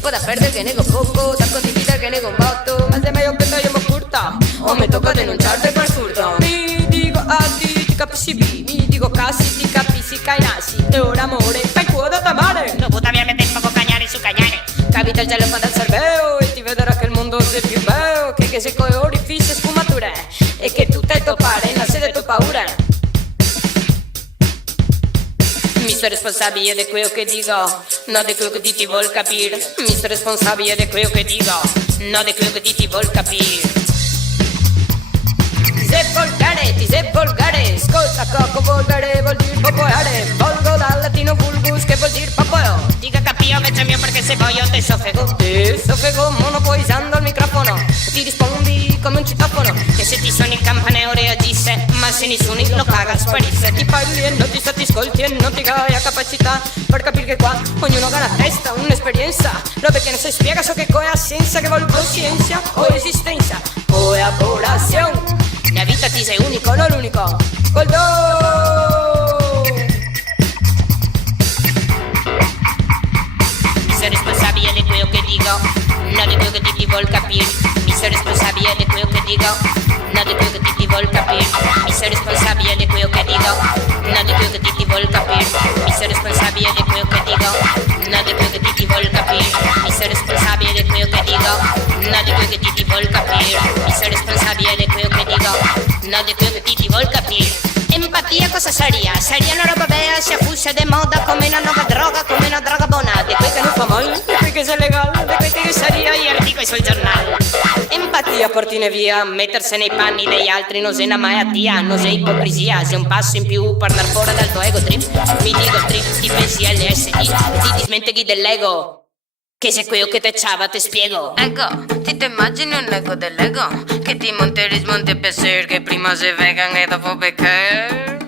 tiempo da perdere che nego poco, da condividere che nego un botto. Ma se mai ho pensato io mi furta, o mi tocca denunciarti per furto. Mi dico A, ti capisci B, mi dico cassi, ti capisci cainassi. E ora amore, fai cuore da mare. Non buttavi a mettere poco cagnare su cagnare. Capita il gelo fa dal cervello e ti vedrà che il mondo è più bello. Che se coi orifici e sfumature e che tutto è toppare, la sede tua paura. Mi sono responsabile di quello che dico, non di quello che ti vuol capire. Mi sono responsabile di quello che dico, non di quello che ti vuol capire. Ti sei volgare, ascolta cocco volgare vuol dire popolare. Volgo dal latino vulgus che vuol dire popolo. Dica capio invece mio perché se voglio te soffego. Te soffego monopolizzando il microfono. Ti rispondi come un citofono. Che se ti suoni il campaneo reagisse, ma se nessuno lo caga sparisse. Ti parli e non ti ascolti e non ti hai la capacità per capire che qua ognuno ha una testa, un'esperienza. Robe che non si spiega so che cosa senza che vuol coscienza o esistenza o elaborazione. La vita ti sei unico, Non l'unico, col do. mi sono responsabile di quello che dico, non di quello che ti vuol capire. Mi sono responsabile di quello che dico, non di quello che ti vuol capire. Mi sono responsabile di quello che dico, non di quello che ti vuol capire. Mi sono responsabile di quello che dico, non di quello che ti vuol capire. Mi sono responsabile di quello che dico, non di quello che ti vuol capire. Mi sono responsabile di quello che dico, non di quello che ti vuol capire. Empatia cosa seria? Seria una roba bella, si affussa de moda come una nuova droga, come una droga buona. Di quei che non fa mai, di quei che è legale, di quei che seria gli articoli sul giornale. Empatia portine via, mettersi nei panni degli altri non sei una malattia, non sei ipocrisia, sei un passo in più per dar fuori dal tuo ego trip. Mi dico trip, ti pensi LSD e ti dismentighi dell'ego. Che se quello che te ciava te spiego. Ego, ti te immagini un ego dell'ego che ti monte e rismonte per ser, che prima sei vegan e dopo perché.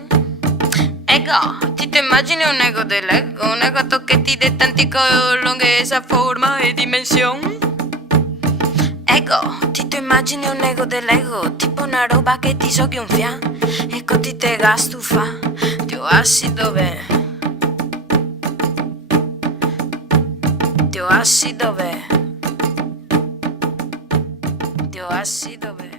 Ego, ti te immagini un ego dell'ego, un ego che ti dà tanti lunghezza, forma e dimensione. Ego, ti te immagini un ego dell'ego, tipo una roba che ti so gonfia, ecco ti te ga stufa, ti oasi dov'è? Ti oasi dov'è? Ti oasi dov'è?